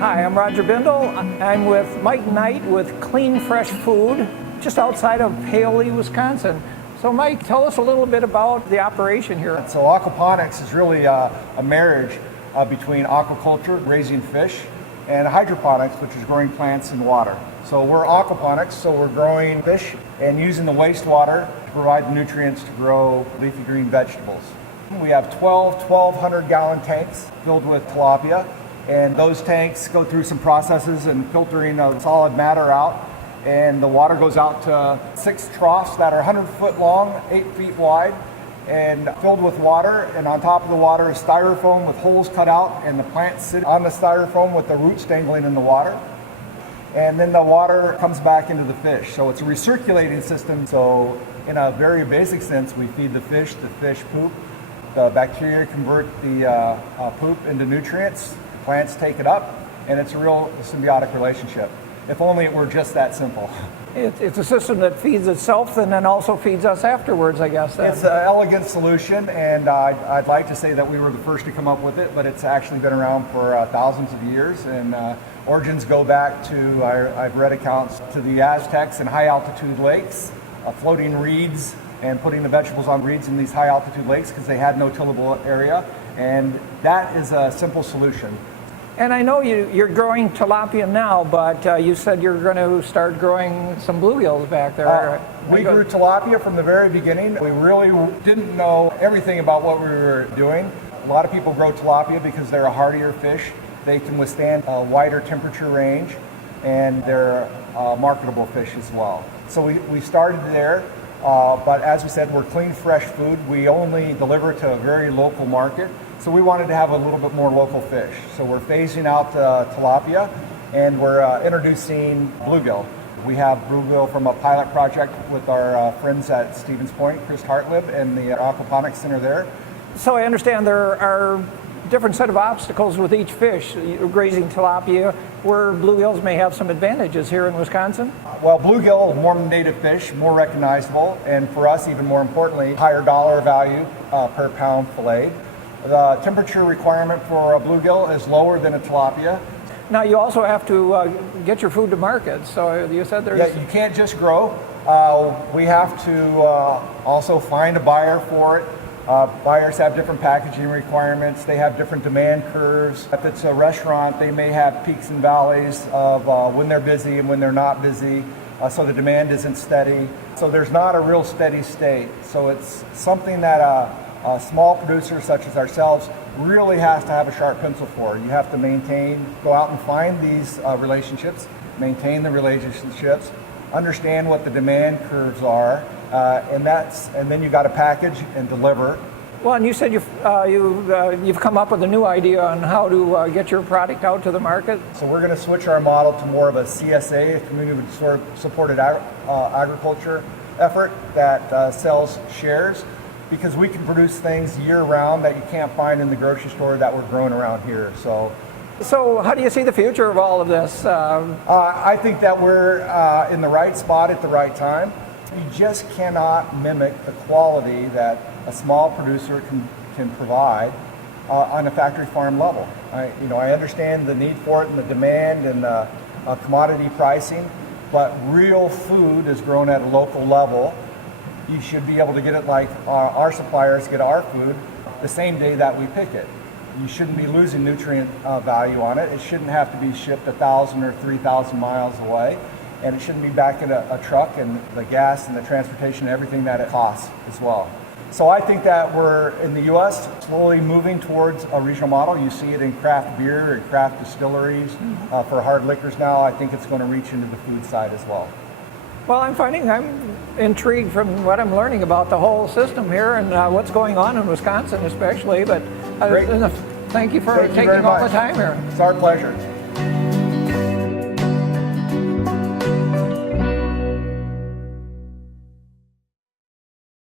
Hi, I'm Roger Bindle. I'm with Mike Knight with Clean Fresh Food, just outside of Paoli, Wisconsin. So Mike, tell us a little bit about the operation here. So aquaponics is really a marriage between aquaculture, raising fish, and hydroponics, which is growing plants in water. So we're aquaponics, so we're growing fish and using the wastewater to provide the nutrients to grow leafy green vegetables. We have 12 1,200-gallon tanks filled with tilapia, and those tanks go through some processes and filtering solid matter out, and the water goes out to 6 troughs that are 100 foot long, 8 feet wide, and filled with water. And on top of the water is styrofoam with holes cut out, and the plants sit on the styrofoam with the roots dangling in the water. And then the water comes back into the fish. So it's a recirculating system. So in a very basic sense, we feed the fish poop. The bacteria convert the poop into nutrients. Plants take it up, and it's a real symbiotic relationship. If only it were just that simple. It's a system that feeds itself and then also feeds us afterwards, I guess. Then. It's an elegant solution, and I'd like to say that we were the first to come up with it, but it's actually been around for thousands of years, and origins go back to, I've read accounts, to the Aztecs and high altitude lakes, floating reeds and putting the vegetables on reeds in these high altitude lakes because they had no tillable area, and that is a simple solution. And I know you're growing tilapia now, but you said you're going to start growing some bluegills back there. We grew tilapia from the very beginning. We really didn't know everything about what we were doing. A lot of people grow tilapia because they're a hardier fish. They can withstand a wider temperature range, and they're a marketable fish as well. So we started there, but as we said, we're clean, fresh food. We only deliver to a very local market. So we wanted to have a little bit more local fish. So we're phasing out tilapia, and we're introducing bluegill. We have bluegill from a pilot project with our friends at Stevens Point, Chris Hartlib, and the Aquaponics Center there. So I understand there are different set of obstacles with each fish. Grazing tilapia, where bluegills may have some advantages here in Wisconsin? Well, bluegill is more native fish, more recognizable, and for us, even more importantly, higher dollar value per pound filleted. The temperature requirement for a bluegill is lower than a tilapia. Now you also have to get your food to market. So you said there's... Yeah, you can't just grow. We have to also find a buyer for it. Buyers have different packaging requirements. They have different demand curves. If it's a restaurant, they may have peaks and valleys of when they're busy and when they're not busy. So the demand isn't steady. So there's not a real steady state. So it's something that a small producer such as ourselves really has to have a sharp pencil for. You have to go out and find these relationships, maintain the relationships, understand what the demand curves are, and then you got to package and deliver. Well, and you said you've come up with a new idea on how to get your product out to the market. So we're going to switch our model to more of a CSA, a community-supported agriculture effort that sells shares, because we can produce things year-round that you can't find in the grocery store that we're growing around here. So how do you see the future of all of this? I think that we're in the right spot at the right time. You just cannot mimic the quality that a small producer can provide on a factory farm level. I understand the need for it and the demand and the commodity pricing, but real food is grown at a local level. You should be able to get it like our suppliers get our food the same day that we pick it. You shouldn't be losing nutrient value on it. It shouldn't have to be shipped 1,000 or 3,000 miles away, and it shouldn't be back in a truck, and the gas and the transportation and everything that it costs as well. So I think that we're, in the U.S., slowly moving towards a regional model. You see it in craft beer and craft distilleries for hard liquors now. I think it's going to reach into the food side as well. Well, I'm intrigued from what I'm learning about the whole system here and what's going on in Wisconsin especially, but thank you for taking all the time here. It's our pleasure.